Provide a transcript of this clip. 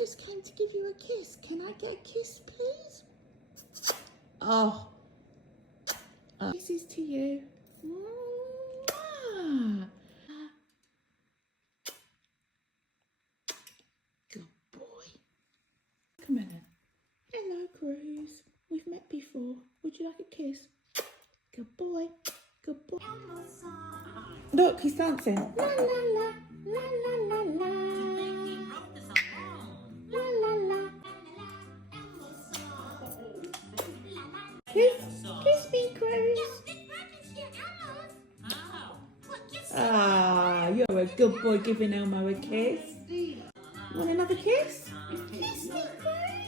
just came to give you a kiss. Can I get a kiss, please? Oh. Kisses to you. Mwah. Good boy. Come on. Hello, Cruz. We've met before. Would you like a kiss? Good boy. Good boy. Look, he's dancing. La la la. La la la la. La la la. Kiss me, Cruz. Ah, you're a good boy giving Elmo a kiss. Want another kiss? Kiss me, Cruz.